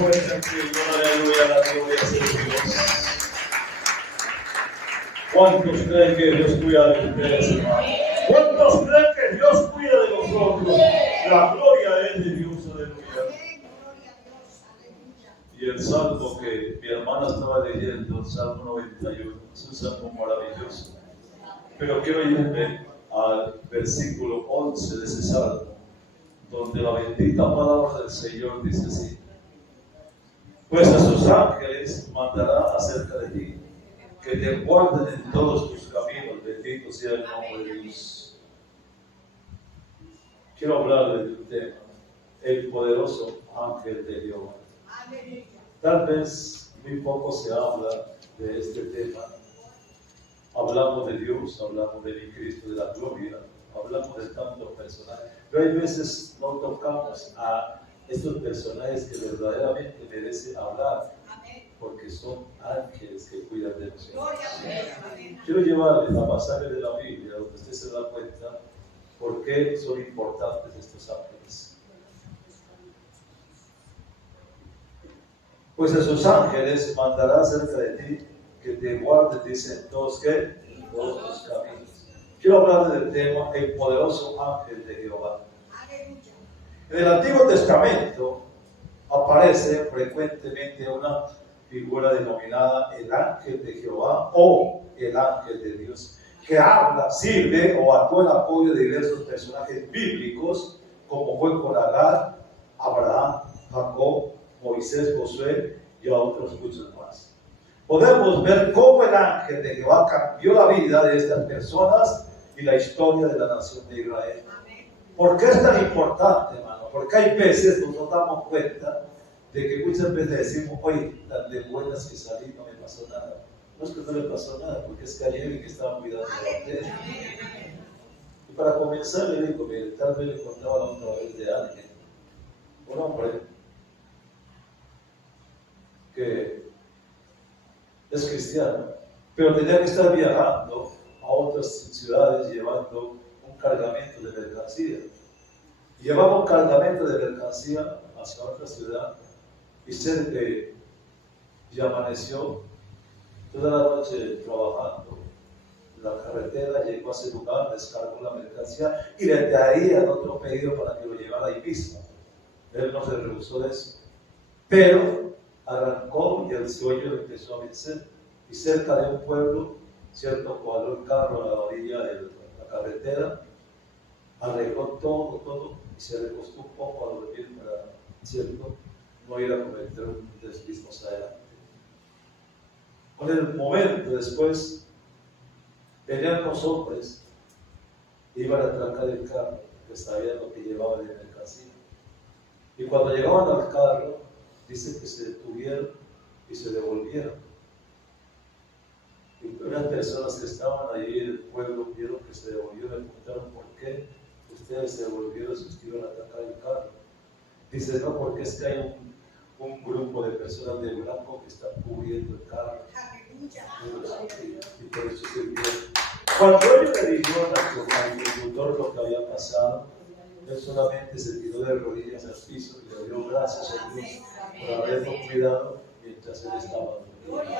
muestra que aleluya, la gloria sea de Dios. ¿Cuántos creen que Dios cuida de ustedes, hermano? ¿Cuántos creen que Dios cuida de nosotros? La gloria es de Dios, aleluya. Y el salmo que mi hermana estaba leyendo, el Salmo 91, es un salmo maravilloso. Pero quiero irme al versículo 11 de ese salmo, donde la bendita palabra del Señor dice así: pues a sus ángeles mandará acerca de ti, que te guarden en todos tus caminos. Bendito sea el nombre de Dios. Quiero hablarles de un tema: el poderoso ángel de Jehová. Tal vez muy poco se habla de este tema. Hablamos de Dios, hablamos de mi Cristo de la gloria, hablamos de tantos personajes, pero hay veces no tocamos a estos personajes que verdaderamente merecen hablar, porque son ángeles que cuidan de nosotros. Quiero llevarles a pasajes de la Biblia donde usted se da cuenta por qué son importantes estos ángeles. Pues a sus ángeles mandará cerca de ti, que te guarden, dicen todos que en todos tus caminos. Quiero hablar del tema el poderoso ángel de Jehová. En el Antiguo Testamento aparece frecuentemente una figura denominada el ángel de Jehová o el ángel de Dios, que habla, sirve o actúa en apoyo de diversos personajes bíblicos, como fue con Agar, Abraham, Jacob, Moisés, Josué y a otros muchos más. Podemos ver cómo el ángel de Jehová cambió la vida de estas personas y la historia de la nación de Israel. ¿Por qué es tan importante, hermano? Porque hay veces nos damos cuenta de que muchas veces decimos: oye, tan de buenas que salí, no me pasó nada. No es que no le pasó nada, porque es que hay alguien que estaba cuidando de usted. Y para comenzar le digo que tal vez le contaba la otra vez de alguien, un hombre que es cristiano, pero tenía que estar viajando a otras ciudades llevando un cargamento de mercancía. Llevaba un cargamento de mercancía hacia otra ciudad y cerca de y amaneció toda la noche trabajando en la carretera. Llegó a ese lugar, descargó la mercancía y le traían otro pedido para que lo llevara ahí mismo. Él no se rehusó de eso, pero arrancó y el sueño empezó a vencer. Y cerca de un pueblo, cierto, cuadró el carro a la orilla de la carretera, arregló todo y se recostó un poco a dormir para, cierto, no ir a cometer un desliz más adelante. Con el momento después, venían los hombres, iban a atracar el carro, que sabían lo que llevaba de mercancía. Y cuando llegaban al carro, dice que se detuvieron y se devolvieron. Y unas personas que estaban allí en el pueblo vieron que se devolvieron y preguntaron: ¿por qué ustedes se devolvieron si ustedes iban a atacar el carro? Dice: no, porque es que hay un grupo de personas de blanco que están cubriendo el carro. Y por eso se vieron. Cuando ellos le dijeron al conductor lo que había pasado, él solamente se tiró de rodillas al piso y le dio gracias a Dios por haberlo cuidado mientras él estaba durmiendo.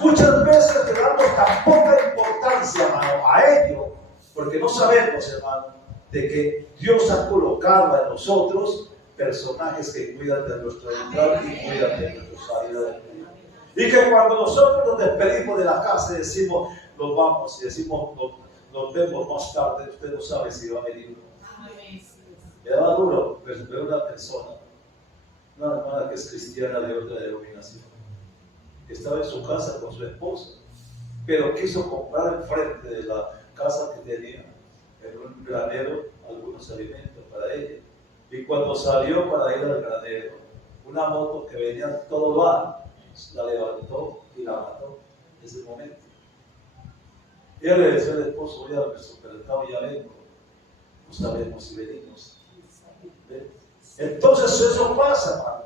Muchas veces le damos tan poca importancia, hermano, a ello, porque no sabemos, hermano, de que Dios ha colocado en nosotros personajes que cuidan de nuestra entrada y cuidan de nuestra salida del día. Y que cuando nosotros nos despedimos de la casa y decimos: nos vamos, y decimos: nos vemos más tarde, usted no sabe si va a venir o no. Me daba duro ver una persona, una hermana que es cristiana de otra denominación, que estaba en su casa con su esposo, pero quiso comprar enfrente de la casa que tenía en un granero algunos alimentos para ella. Y cuando salió para ir al granero, una moto que venía a todo lado la levantó y la mató en ese momento. Y ella le decía al esposo: voy al supermercado, ya vengo. No sabemos si venimos. ¿Ve? Entonces eso pasa, hermano.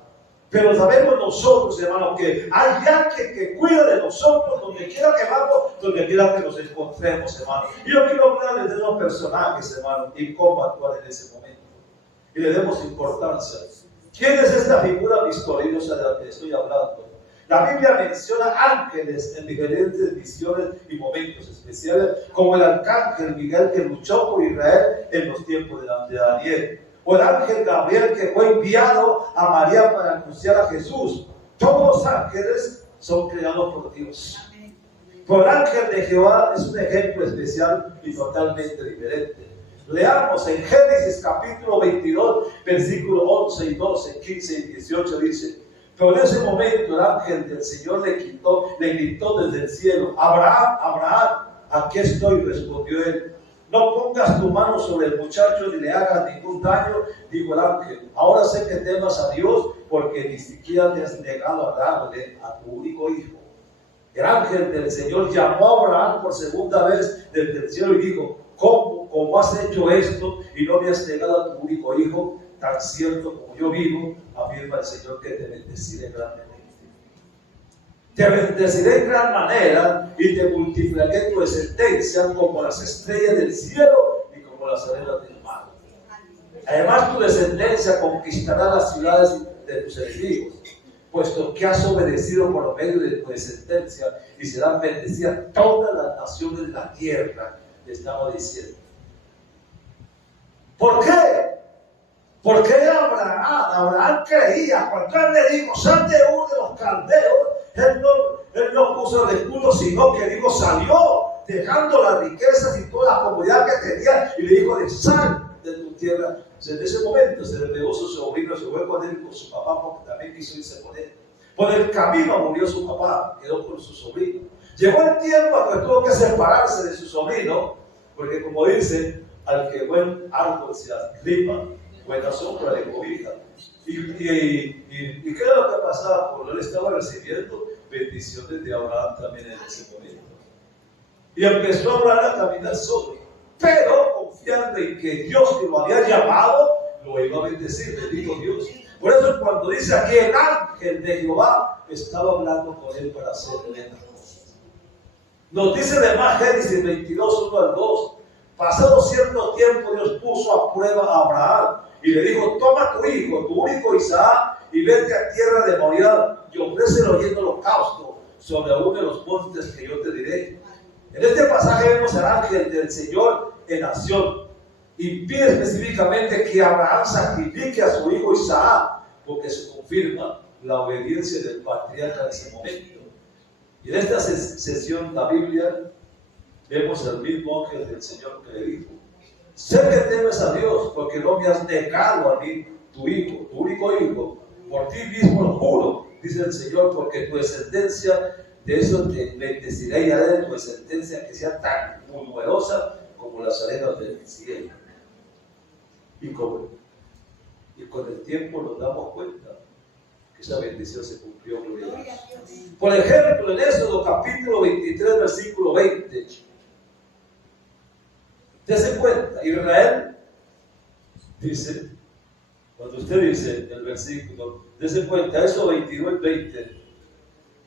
Pero sabemos nosotros, hermano, que hay alguien que cuida de nosotros donde quiera que vamos, donde quiera que nos encontremos, hermano. Y yo quiero hablarles de los personajes, hermano, y cómo actuar en ese momento. Y le demos importancia. ¿Quién es esta figura misteriosa de la que estoy hablando? La Biblia menciona ángeles en diferentes visiones y momentos especiales, como el arcángel Miguel que luchó por Israel en los tiempos de Daniel, o el ángel Gabriel que fue enviado a María para anunciar a Jesús. Todos los ángeles son creados por Dios. Pero el ángel de Jehová es un ejemplo especial y totalmente diferente. Leamos en Génesis capítulo 22, versículos 11 y 12, 15 y 18 dice: pero en ese momento el ángel del Señor le gritó desde el cielo: Abraham, Abraham, aquí estoy, respondió él. No pongas tu mano sobre el muchacho ni le hagas ningún daño, dijo el ángel. Ahora sé que temas a Dios porque ni siquiera te has negado a darle a tu único hijo. El ángel del Señor llamó a Abraham por segunda vez desde el cielo y dijo: ¿Cómo has hecho esto y no me has negado a tu único hijo? Tan cierto como yo vivo, afirma el Señor, que te bendeciré grandemente. Te bendeciré en gran manera y te multiplicaré tu descendencia como las estrellas del cielo y como las arenas del mar. Además, tu descendencia conquistará las ciudades de tus enemigos, puesto que has obedecido por medio de tu descendencia, y serán bendecidas todas las naciones de la tierra, le estaba diciendo. ¿Por qué? Porque Abraham creía. Cuando él le dijo: sal de Ur de los caldeos, él no puso el escudo, sino que dijo: salió, dejando las riquezas y toda la comodidad que tenía, y le dijo: sal de tu tierra. En ese momento se le pegó su sobrino, se fue con él, con su papá, porque también quiso irse con él. Por el camino murió su papá, quedó con su sobrino. Llegó el tiempo en que tuvo que separarse de su sobrino, porque, como dice, al que buen árbol se arrima, buena sombra de cobija. ¿Y qué era lo que pasaba? Porque él estaba recibiendo bendiciones de Abraham también en ese momento. Y empezó a Abraham a caminar solo, pero confiando en que Dios, que lo había llamado, lo iba a bendecir. Bendito Dios. Por eso, cuando dice aquí el ángel de Jehová estaba hablando con él para hacerle estas cosas. Nos dice además Génesis 22, 1 al 2. Pasado cierto tiempo, Dios puso a prueba a Abraham y le dijo: toma tu hijo, tu único Isaac, y vete a tierra de Moriah y ofrécelo en holocausto sobre uno de los montes que yo te diré. En este pasaje vemos al ángel del Señor en acción y pide específicamente que Abraham sacrifique a su hijo Isaac, porque se confirma la obediencia del patriarca en ese momento. Y en esta sesión la Biblia vemos al mismo ángel del Señor que le dijo: sé que temes a Dios, porque no me has negado a mí tu hijo, tu único hijo. Por ti mismo lo juro, dice el Señor, porque tu descendencia, de eso te bendeciré y haré de tu descendencia que sea tan numerosa como las arenas del cielo. Y con el tiempo nos damos cuenta que esa bendición se cumplió. Por ejemplo, en Éxodo capítulo 23, versículo 20. Dese cuenta, Israel dice, cuando usted dice el versículo, dese cuenta, eso 22, 20,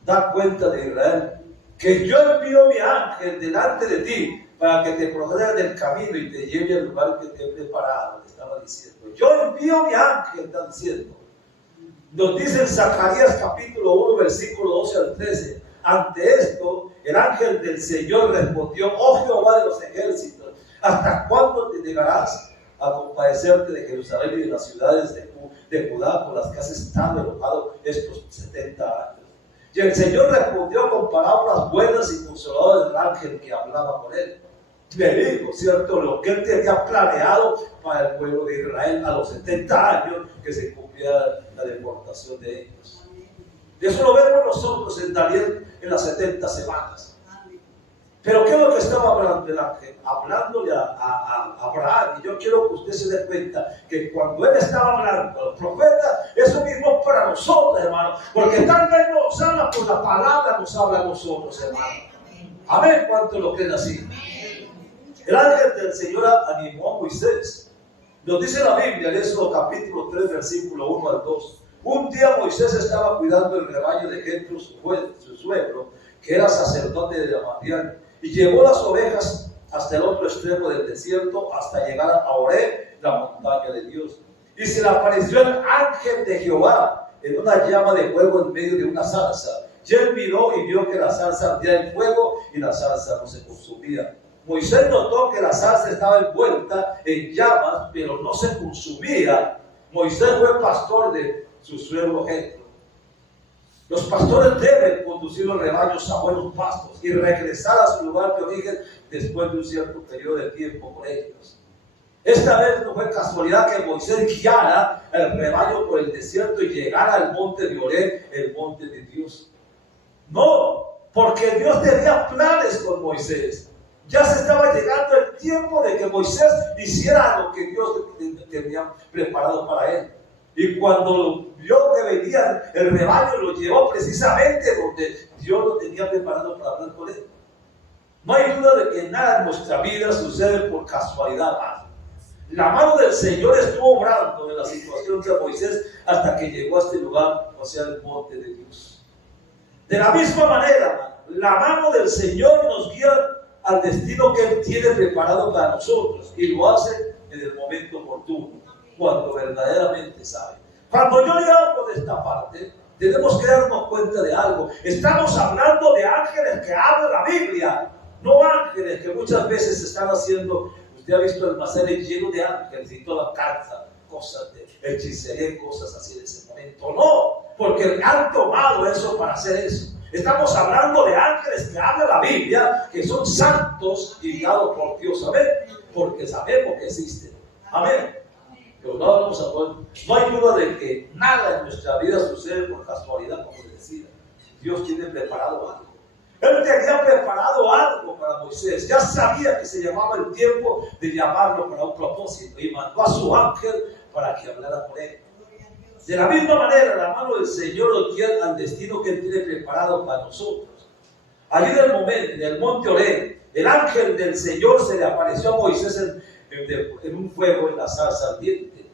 da cuenta de Israel, que yo envío mi ángel delante de ti para que te proteja del camino y te lleve al lugar que te he preparado. Le estaba diciendo, yo envío mi ángel, está diciendo. Nos dice en Zacarías capítulo 1, versículo 12 al 13. Ante esto, el ángel del Señor respondió: oh Jehová de los ejércitos, ¿hasta cuándo te negarás a compadecerte de Jerusalén y de las ciudades de Judá, con las que has estado enojado estos 70 años? Y el Señor respondió con palabras buenas y consoladoras del ángel que hablaba con él. Le dijo, ¿cierto?, lo que él tenía planeado para el pueblo de Israel a los 70 años que se cumpliera la deportación de ellos. Y eso lo vemos nosotros en Daniel en las 70 semanas. Pero ¿qué es lo que estaba hablando el ángel? Hablándole a Abraham. Y yo quiero que usted se dé cuenta que cuando él estaba hablando a los profetas, eso mismo es para nosotros, hermano. Porque tal vez no nos habla por la palabra, nos habla a nosotros, hermano. Amén. ¿Cuánto lo creen así? El ángel del Señor animó a Moisés. Nos dice la Biblia en Éxodo capítulo 3, versículo 1 al 2. Un día Moisés estaba cuidando el rebaño de Jetro, su suegro, que era sacerdote de Madián, y llevó las ovejas hasta el otro extremo del desierto, hasta llegar a Horeb, la montaña de Dios. y se le apareció el ángel de Jehová en una llama de fuego en medio de una zarza. Y él miró y vio que la zarza ardía en fuego y la zarza no se consumía. Moisés notó que la zarza estaba envuelta en llamas, pero no se consumía. Moisés fue pastor de su suegro Jetro. Los pastores deben conducir los rebaños a buenos pastos y regresar a su lugar de origen después de un cierto periodo de tiempo con ellos. Esta vez no fue casualidad que Moisés guiara el rebaño por el desierto y llegara al monte de Oreb, el monte de Dios. No, porque Dios tenía planes con Moisés. Ya se estaba llegando el tiempo de que Moisés hiciera lo que Dios tenía preparado para él. Y cuando vio que venía el rebaño, lo llevó precisamente donde Dios lo tenía preparado para hablar con él. No hay duda de que nada en nuestra vida sucede por casualidad. La mano del Señor estuvo obrando en la situación de Moisés hasta que llegó a este lugar, o sea, el monte de Dios. De la misma manera, la mano del Señor nos guía al destino que Él tiene preparado para nosotros, y lo hace en el momento oportuno, cuando verdaderamente sabe. Cuando yo le hablo de esta parte, tenemos que darnos cuenta de algo. Estamos hablando de ángeles que habla la Biblia, no ángeles que muchas veces están haciendo. Usted ha visto almacenes llenos de ángeles y toda carta, cosas de hechicería, cosas así en ese momento. No, porque han tomado eso para hacer eso. Estamos hablando de ángeles que habla la Biblia, que son santos y guiados por Dios. Amén, porque sabemos que existen. Amén. Pero no hay duda de que nada en nuestra vida sucede por casualidad, como les decía. Dios tiene preparado algo. Él tenía preparado algo para Moisés. Ya sabía que se llamaba el tiempo de llamarlo para un propósito y mandó a su ángel para que hablara con él. De la misma manera, la mano del Señor nos guía al destino que Él tiene preparado para nosotros. Allí en el monte Oreb, el ángel del Señor se le apareció a Moisés en un fuego en la zarza ardiente.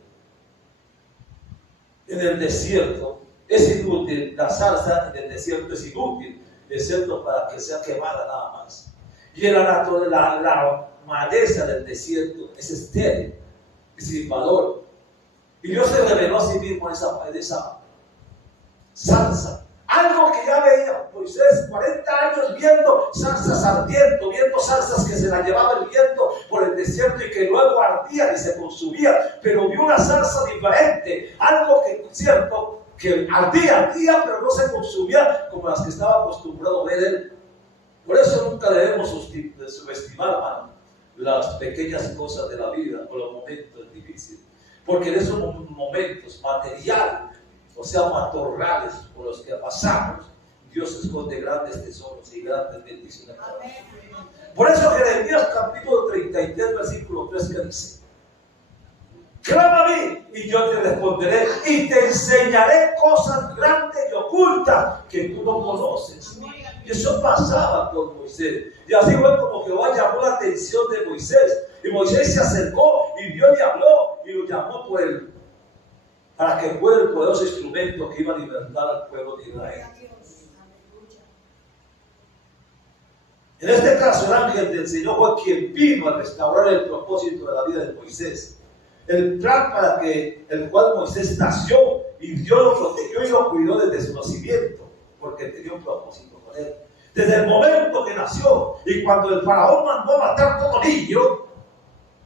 En el desierto es inútil, la zarza en el desierto es inútil, excepto para que sea quemada nada más. Y en la maleza del desierto es estéril y sin valor. Y Dios se reveló a sí mismo en esa zarza. Algo que ya veía Moisés 40 años viendo zarzas ardiendo, viendo zarzas que se las llevaba el viento por el desierto y que luego ardían y se consumían. Pero vio una zarza diferente, algo que es cierto, que ardía, pero no se consumía como las que estaba acostumbrado a ver él. Por eso nunca debemos subestimar, hermano, las pequeñas cosas de la vida o los momentos difíciles. Porque en esos momentos materiales, o sea, matorrales por los que pasamos, Dios esconde grandes tesoros y grandes bendiciones. Por eso Jeremías capítulo 33, versículo 3 que dice: clama a mí y yo te responderé y te enseñaré cosas grandes y ocultas que tú no conoces. Y eso pasaba con Moisés. Y así fue como Jehová llamó la atención de Moisés. Y Moisés se acercó y Dios le habló y lo llamó por él, para que fuera el poderoso instrumento que iba a libertar al pueblo de Israel. En este caso, el ángel del Señor fue quien vino a restaurar el propósito de la vida de Moisés. El plan para el cual Moisés nació, y Dios lo protegió y lo cuidó desde su nacimiento, porque tenía un propósito con él. Desde el momento que nació, y cuando el faraón mandó a matar todo niño,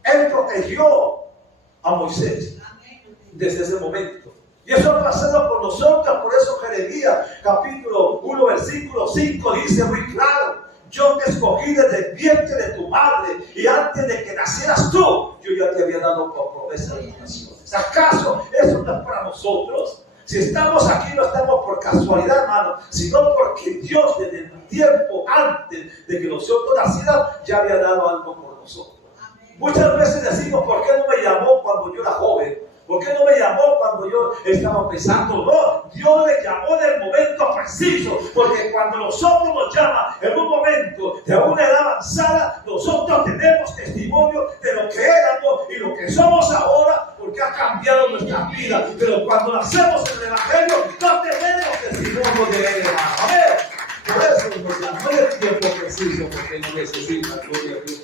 él protegió a Moisés desde ese momento. Y eso ha pasado por nosotros. Por eso Jeremías capítulo 1 versículo 5 dice muy claro: yo te escogí desde el vientre de tu madre, y antes de que nacieras tú, yo ya te había dado por promesa de las naciones. ¿Acaso eso no es para nosotros? Si estamos aquí, no estamos por casualidad, hermano, sino porque Dios desde el tiempo antes de que nosotros naciéramos ya había dado algo por nosotros. Muchas veces decimos: ¿por qué no me llamó cuando yo era joven? ¿Por qué no me llamó cuando yo estaba empezando? No, Dios le llamó en el momento preciso, porque cuando nosotros nos llama en un momento de una edad avanzada, nosotros tenemos testimonio de lo que éramos y lo que somos ahora, porque ha cambiado nuestra vida. Pero cuando nacemos en el Evangelio, no tenemos testimonio de él, hermano. Amén. Por eso nos llamó en el tiempo preciso, porque nos necesita. Gloria a Dios.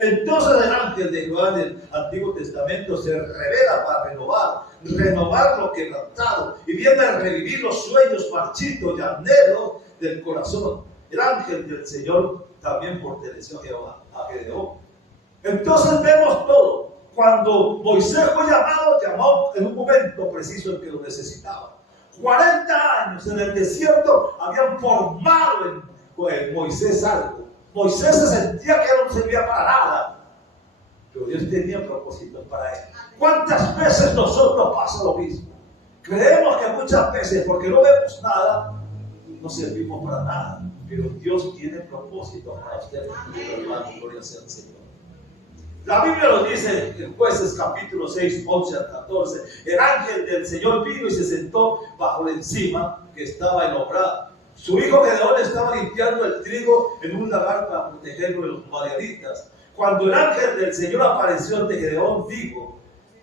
Entonces el ángel ángel de Jehová en el Antiguo Testamento se revela para renovar lo quebrantado y viene a revivir los sueños marchitos y anhelos del corazón. El ángel del Señor también fortaleció a Jehová, a Gedeón. Entonces vemos todo. Cuando Moisés fue llamó en un momento preciso en que lo necesitaba. 40 años en el desierto habían formado en Moisés algo. Moisés se sentía que no servía para nada, pero Dios tenía propósitos para él. ¿Cuántas veces nosotros pasa lo mismo? Creemos que muchas veces, porque no vemos nada, no servimos para nada, pero Dios tiene propósitos para ustedes, hermano. Gloria sea al Señor. La Biblia nos dice en Jueces capítulo 6, 11 al 14, el ángel del Señor vino y se sentó bajo la encima que estaba en Ofra. Su hijo Gedeón estaba limpiando el trigo en un lagar para protegerlo de los madianitas. Cuando el ángel del Señor apareció ante Gedeón, dijo: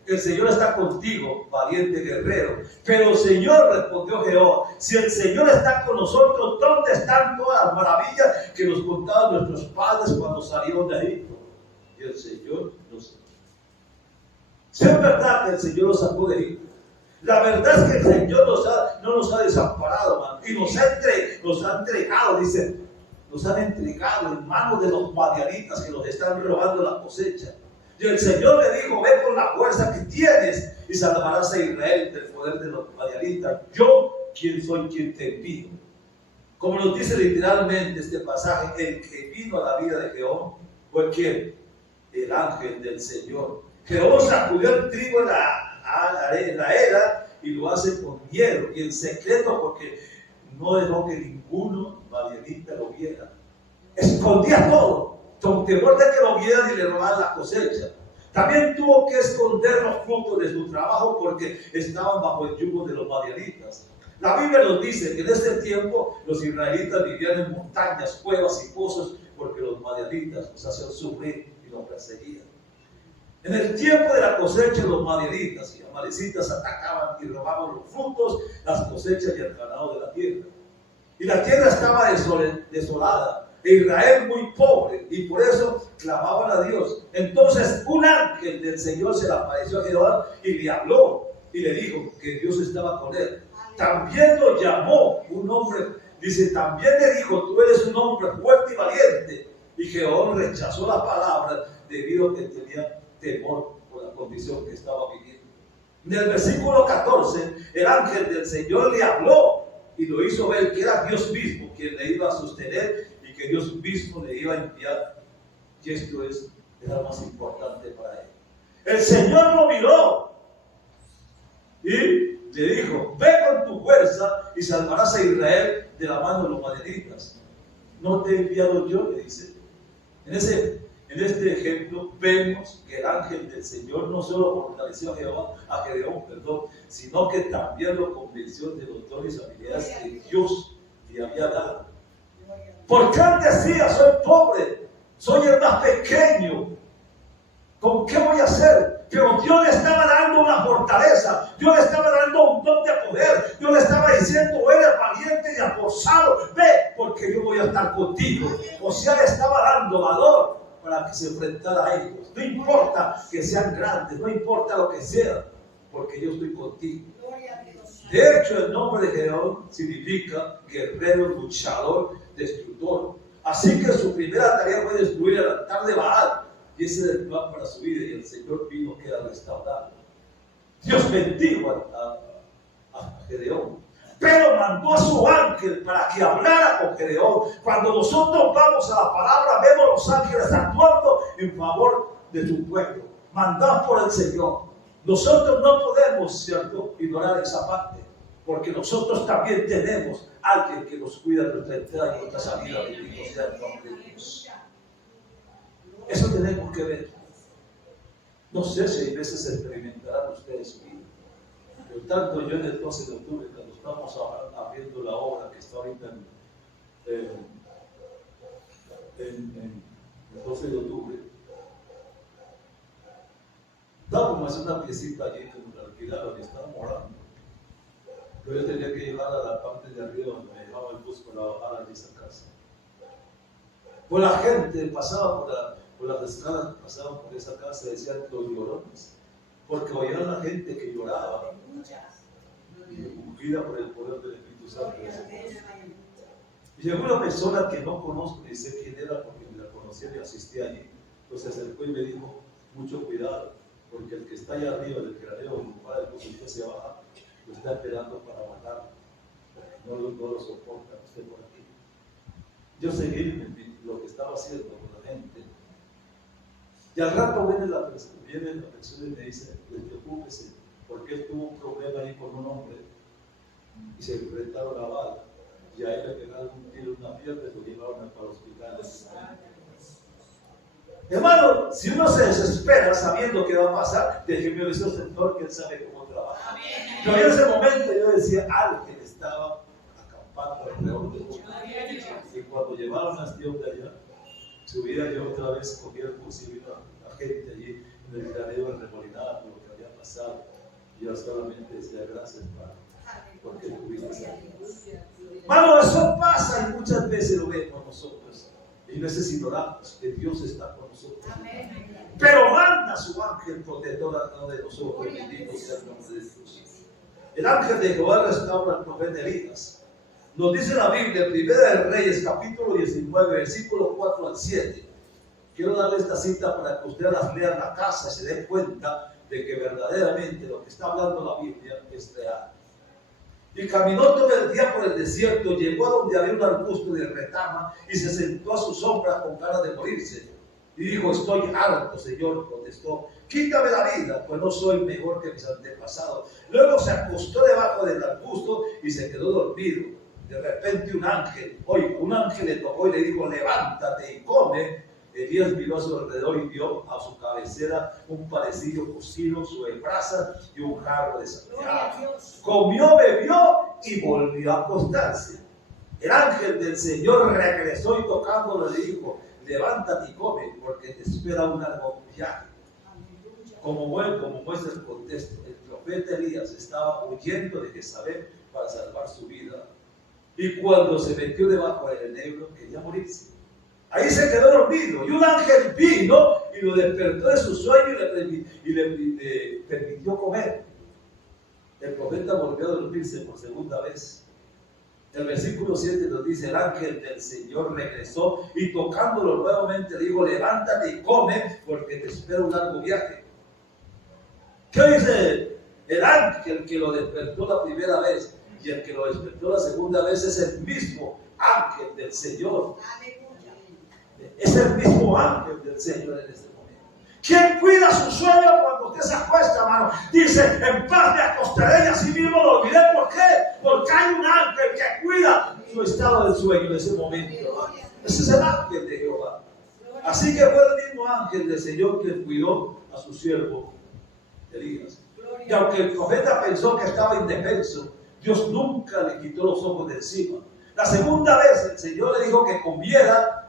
el Señor está contigo, valiente guerrero. Pero Señor, respondió Gedeón, si el Señor está con nosotros, ¿dónde están todas las maravillas que nos contaban nuestros padres cuando salieron de Egipto? Y el Señor nos sacó. Si es verdad que el Señor nos sacó de Egipto, la verdad es que el Señor no nos ha desamparado, man, y nos ha entregado, dice, nos han entregado en manos de los madianitas que nos están robando la cosecha. Y el Señor le dijo: ve con la fuerza que tienes y salvarás a Israel del poder de los madianitas. Yo, quien soy quien te envío. Como nos dice literalmente este pasaje, el que vino a la vida de Gedeón fue ¿quién? El ángel del Señor. Gedeón sacudió el trigo en la era y lo hace con miedo y en secreto, porque no dejó que ninguno madianita lo viera. Escondía todo, con temor de que lo vieran y le robaran la cosecha. También tuvo que esconder los frutos de su trabajo porque estaban bajo el yugo de los madianitas. La Biblia nos dice que en este tiempo los israelitas vivían en montañas, cuevas y pozos porque los madianitas los hacían sufrir y los perseguían. En el tiempo de la cosecha, los madianitas y amalecitas atacaban y robaban los frutos, las cosechas y el ganado de la tierra. Y la tierra estaba desolada, e Israel muy pobre, y por eso clamaban a Dios. Entonces un ángel del Señor se le apareció a Gedeón y le habló y le dijo que Dios estaba con él. También lo llamó un hombre, dice, también le dijo: tú eres un hombre fuerte y valiente. Y Gedeón rechazó la palabra debido a que tenía temor por la condición que estaba viviendo. En el versículo 14, el ángel del Señor le habló y lo hizo ver que era Dios mismo quien le iba a sostener y que Dios mismo le iba a enviar. Y esto es lo más importante para él. El Señor lo miró y le dijo: ve con tu fuerza y salvarás a Israel de la mano de los madianitas. ¿No te he enviado yo?, le dice. En este ejemplo vemos que el ángel del Señor no solo fortaleció a Gedeón, sino que también lo convenció de los dones y habilidades que Dios le había dado. Porque él decía: soy pobre, soy el más pequeño, ¿con qué voy a hacer? Pero Dios le estaba dando una fortaleza, Dios le estaba dando un don de poder, Dios le estaba diciendo: eres valiente y esforzado, ve, porque yo voy a estar contigo. O sea, le estaba dando valor para que se enfrentara a ellos. No importa que sean grandes, no importa lo que sea, porque yo estoy contigo. De hecho, el nombre de Gedeón significa guerrero, luchador, destructor. Así que su primera tarea fue destruir el altar de Baal. Y ese era el plan para su vida, y el Señor vino que era restaurado. Dios bendijo a Gedeón, pero mandó a su ángel para que hablara con Gedeón. Cuando nosotros vamos a la palabra, vemos los ángeles actuando en favor de su pueblo, mandados por el Señor. Nosotros no podemos, ¿cierto?, ignorar esa parte, porque nosotros también tenemos alguien que nos cuida de nuestra entrada y nuestra salida. Bendito sea el nombre de Dios. Eso tenemos que ver. No sé si hay veces experimentarán ustedes su vida. Por tanto, yo en el 12 de octubre, cuando estamos abriendo la obra que está ahorita en el 12 de octubre, estábamos en una piecita allí que nos alquilaron y estábamos orando. Pero yo tenía que llegar a la parte de arriba donde me llevaba el bus para bajar allí a esa casa. Pues la gente pasaba por por las escalas que pasaban por esa casa decían los llorones, porque oían a la gente que lloraba y ungida por el poder del Espíritu Santo. Y llegó una persona que no conozco ni sé quién era porque me la conocía y asistía allí. Pues se acercó y me dijo, mucho cuidado, porque el que está allá arriba del granero, el padre, pues usted se baja, lo está esperando para matarlo, porque no lo soporta usted por aquí. Yo seguí lo que estaba haciendo con la gente. Y al rato viene la persona y me dice, despreocúpese, porque él tuvo un problema ahí con un hombre y se enfrentaron a bala. Y a él le pegaron un tiro en una pierna y lo llevaron para el hospital. Hermano, si uno se desespera sabiendo qué va a pasar, déjeme decir al Señor que Él sabe cómo trabaja. Pero en ese momento yo decía, alguien estaba acampando alrededor de uno. Y cuando llevaron a este hombre allá, subía yo otra vez, cogía el bus y vino la gente allí en el granero arremolinada por lo que había pasado. Y yo solamente decía, gracias, Padre, porque tuviste aquí. Hermano, eso pasa y muchas veces lo vemos nosotros. Y necesitamos que Dios está con nosotros. Pero manda su ángel protector a cada uno de nosotros. Bendito sea el nombre de Jesús. El ángel de Jehová restaura al profeta Elías. Nos dice la Biblia, en Primera de Reyes, capítulo 19, versículos 4 al 7. Quiero darle esta cita para que ustedes las lean en la casa y se den cuenta de que verdaderamente lo que está hablando la Biblia es real. Y caminó todo el día por el desierto, llegó a donde había un arbusto de retama y se sentó a su sombra con ganas de morirse. Y dijo, estoy harto, Señor, contestó, quítame la vida, pues no soy mejor que mis antepasados. Luego se acostó debajo del arbusto y se quedó dormido. De repente un ángel le tocó y le dijo, levántate y come. Elías miró a su alrededor y vio a su cabecera un parecillo cocido sobre brasas y un jarro de salteado. Comió, bebió y volvió a acostarse. El ángel del Señor regresó y tocándolo le dijo, levántate y come, porque te espera un largo viaje. Como muestra el contexto, el profeta Elías estaba huyendo de Jezabel para salvar su vida. Y cuando se metió debajo del enebro, quería morirse. Ahí se quedó dormido y un ángel vino y lo despertó de su sueño y le permitió comer. El profeta volvió a dormirse por segunda vez. El versículo 7 nos dice, el ángel del Señor regresó y tocándolo nuevamente le dijo, levántate y come porque te espera un largo viaje. ¿Qué dice? El ángel que lo despertó la primera vez y el que lo despertó la segunda vez es el mismo ángel del Señor. Es el mismo ángel del Señor en este momento. ¿Quién cuida su sueño cuando usted se acuesta, hermano? Dice, en paz me acostaré y así mismo lo olvidé. ¿Por qué? Porque hay un ángel que cuida su estado del sueño en ese momento. Ese es el ángel de Jehová. Así que fue el mismo ángel del Señor que cuidó a su siervo Elías. Y aunque el profeta pensó que estaba indefenso, Dios nunca le quitó los ojos de encima. La segunda vez el Señor le dijo que comiera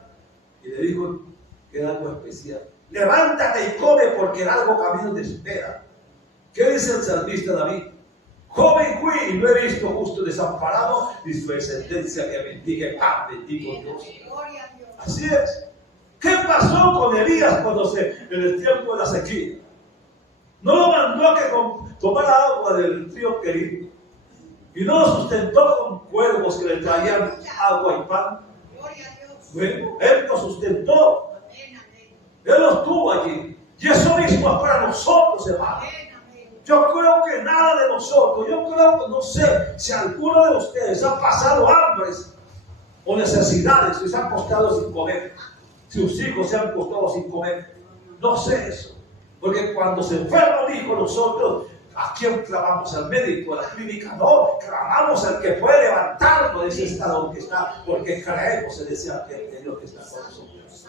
y le dijo que era algo especial. Levántate y come porque en algo camino te espera. ¿Qué dice el salmista David? Joven fui y no he visto justo desamparado ni su descendencia que bendiga pan, bendito Dios. Así es. ¿Qué pasó con Elías en el tiempo de la sequía? No lo mandó a que tomara agua del río Querido y no lo sustentó con cuervos que le traían agua y pan. Bueno, Él nos sustentó. Él nos tuvo allí. Y eso mismo es para nosotros, hermano. Yo creo que nada de nosotros, no sé si alguno de ustedes ha pasado hambres o necesidades, si se han acostado sin comer, si sus hijos se han acostado sin comer. No sé eso. Porque cuando se enferma un hijo, nosotros, ¿a quién clamamos? ¿Al médico? ¿A la clínica? No, clamamos al que puede levantarnos de ese estado que está, porque creemos en ese ángel de Dios que está con nosotros.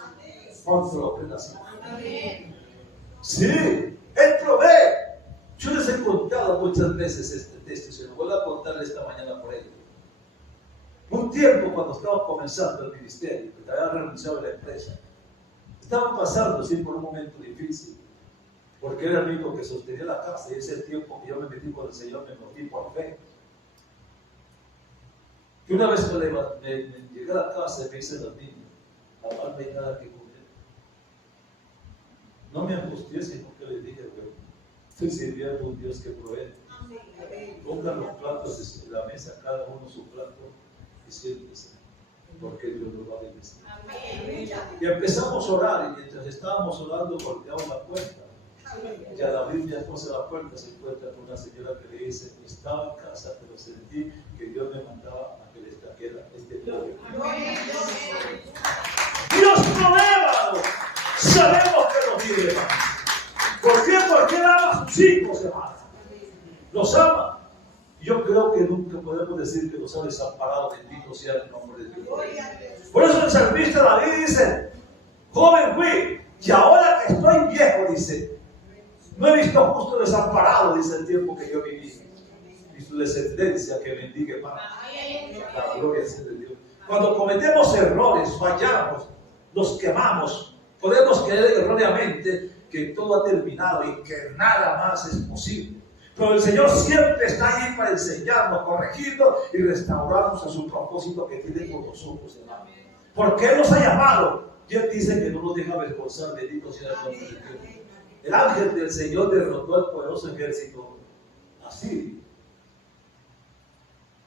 ¿Cuánto lo creen así? Sí, Él provee. Yo les he contado muchas veces este texto y se lo voy a contar esta mañana por ello. Un tiempo cuando estaba comenzando el ministerio, que había renunciado a la empresa, estaba pasando sí, por un momento difícil. Porque era el único que sostenía la casa y ese tiempo que yo me metí con el Señor me metí por fe. Y una vez que llegué a la casa y me hice los niños, mamá no hay nada que comer. No me angustié, sino que les dije, pero estoy sirviendo a un Dios que provee. Pongan los platos en la mesa, cada uno su plato, y siéntese, porque Dios los va a bendecir. Y empezamos a orar, y mientras estábamos orando, volteamos la puerta. Y al abrir mi esposa la puerta, se encuentra con una señora que le dice: estaba en casa, pero sentí que Dios me mandaba a que les trajera este pollo. Dios provee, sabemos que nos vive, hermano. ¿Por qué? Porque Él ama a sus hijos, hermano. Los ama. Yo creo que nunca podemos decir que los ha desamparado. Bendito sea el nombre de Dios. Por eso el salmista David dice: joven fui, y ahora que estoy viejo, dice, no he visto justo desamparado, dice, el tiempo que yo viví, y su descendencia que bendiga más. La gloria sea de Dios. Cuando cometemos errores, fallamos, nos quemamos, podemos creer erróneamente que todo ha terminado y que nada más es posible. Pero el Señor siempre está ahí para enseñarnos, corregirnos y restaurarnos a su propósito que tiene con nosotros, hermano. Porque Él nos ha llamado y Él dice que no nos deja avergonzar. Bendito sea el nombre de Dios. El ángel del Señor derrotó al poderoso ejército asirio.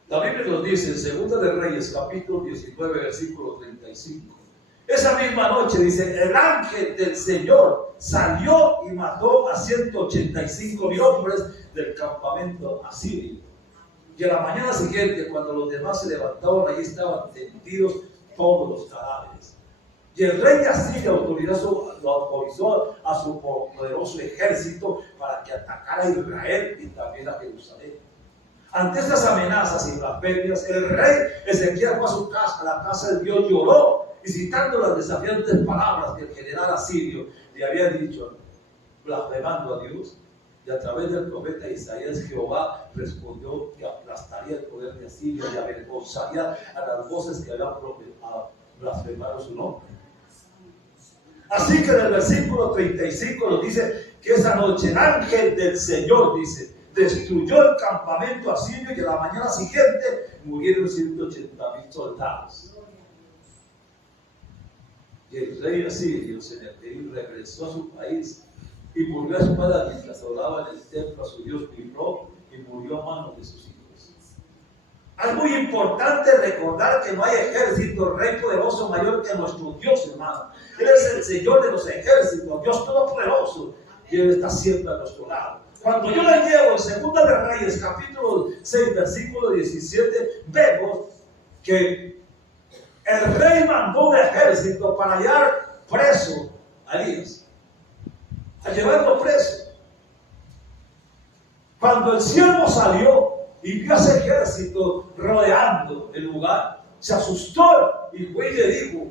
La Biblia nos dice en 2 de Reyes, capítulo 19, versículo 35. Esa misma noche dice: el ángel del Señor salió y mató a 185,000 hombres del campamento asirio. Y a la mañana siguiente, cuando los demás se levantaron, allí estaban tendidos todos los cadáveres. Y el rey de Asiria lo autorizó a su poderoso ejército para que atacara a Israel y también a Jerusalén. Ante estas amenazas y blasfemias, el rey Ezequías fue a su casa, a la casa de Dios, lloró, y citando las desafiantes palabras que el general asirio le había dicho, blasfemando a Dios, y a través del profeta Isaías, Jehová respondió que aplastaría el poder de Asiria y avergonzaría a las voces que habían blasfemado su nombre. Así que en el versículo 35 nos dice que esa noche el ángel del Señor, dice, destruyó el campamento asirio, y a la mañana siguiente murieron 180,000 soldados. Y el rey asirio, Senaquerib, regresó a su país y murió a espada mientras adoraba en el templo a su dios Nimrod, y murió a manos de sus hijos. Es muy importante recordar que no hay ejército, rey poderoso mayor que nuestro Dios, hermano. Él es el Señor de los ejércitos, Dios todopoderoso, y Él está siempre a nuestro lado. Cuando yo le llevo en 2 de Reyes, capítulo 6, versículo 17, vemos que el rey mandó un ejército para hallar preso a Elías, a llevarlo preso. Cuando el siervo salió y vio a ese ejército rodeando el lugar, se asustó y fue y le dijo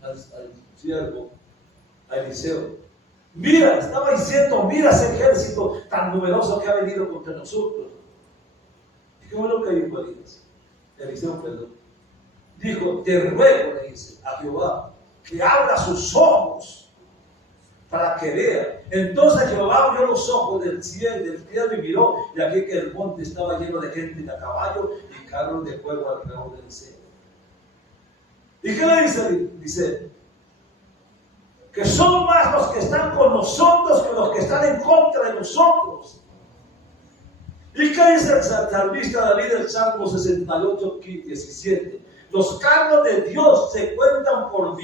al siervo, a Eliseo: mira, estaba diciendo, mira ese ejército tan numeroso que ha venido contra nosotros. ¿Y qué fue lo que dijo Elías? Eliseo, perdón. Dijo: te ruego, le dice a Jehová, que abra sus ojos para que vea. Entonces Jehová abrió los ojos del cielo y miró, y aquí que el monte estaba lleno de gente a caballo y carros de fuego alrededor del cielo. ¿Y qué le dice? Dice que son más los que están con nosotros que los que están en contra de nosotros. ¿Y qué dice el salmista David en Salmo 68, 17? Los carros de Dios se cuentan por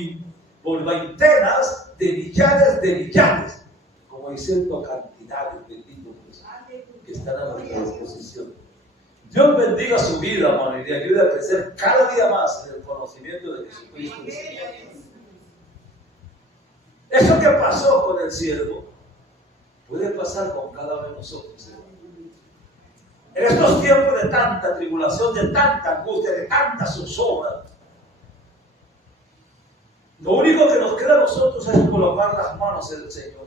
veintenas de millares, como diciendo cantidades, bendito Dios, que están a nuestra disposición. Dios bendiga su vida, hermano, y le ayude a crecer cada día más en el conocimiento de Jesucristo. Eso que pasó con el siervo puede pasar con cada uno de nosotros, hermano. En estos tiempos de tanta tribulación, de tanta angustia, de tanta zozobra, lo único que nos queda a nosotros es colocar las manos en el Señor.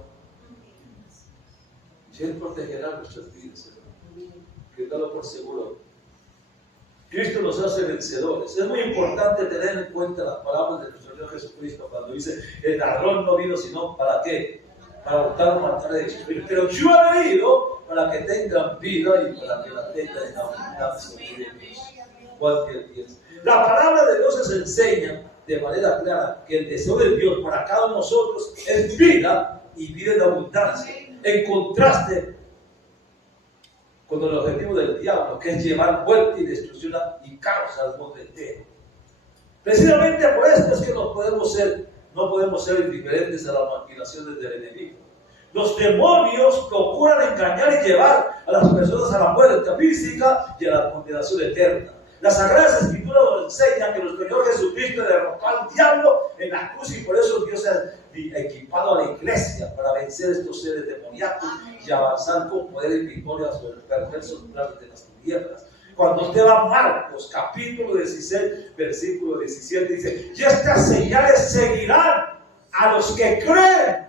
Y Él protegerá nuestras vidas, hermano. Quédalo por seguro. Cristo nos hace vencedores. Es muy importante tener en cuenta las palabras de nuestro Señor Jesucristo cuando dice: el ladrón no vino sino ¿para qué? Para hurtar, matar y destruir. Pero yo he venido para que tengan vida y para que la tengan en abundancia. Juan 10:10. La palabra de Dios nos enseña de manera clara que el deseo de Dios para cada uno de nosotros es vida y vida en abundancia. En contraste con el objetivo del diablo, que es llevar muerte y destrucción y caos al mundo entero. Precisamente por esto es que no podemos ser indiferentes a las maquinaciones del enemigo. Los demonios procuran engañar y llevar a las personas a la muerte física y a la condenación eterna. Las Sagradas Escrituras nos enseñan que nuestro Señor Jesucristo derrotó al diablo en la cruz y por eso Dios ha equipado a la iglesia para vencer estos seres demoníacos y avanzar con poder y victoria sobre los perversos planes de las tinieblas. Cuando usted va a Marcos, capítulo 16, versículo 17, dice: y estas señales seguirán a los que creen.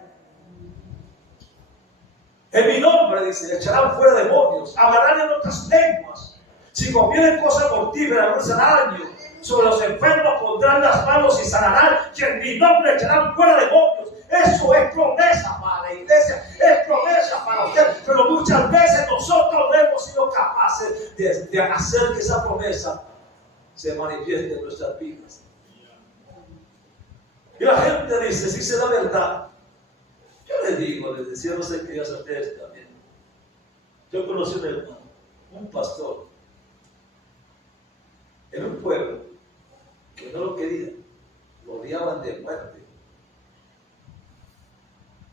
En mi nombre, dice, echarán fuera demonios, hablarán en otras lenguas. Si convienen cosas mortíferas, no sanarán daño. Sobre los enfermos pondrán las manos y sanarán, y en mi nombre echarán fuera demonios. Eso es promesa para la iglesia, es promesa para usted, pero muchas veces nosotros no hemos sido capaces de hacer que esa promesa se manifieste en nuestras vidas. Y la gente dice: si será verdad. Yo les digo, les decía, no sé qué a ustedes también. Yo conocí un hermano, un pastor, en un pueblo que no lo querían, lo odiaban de muerte.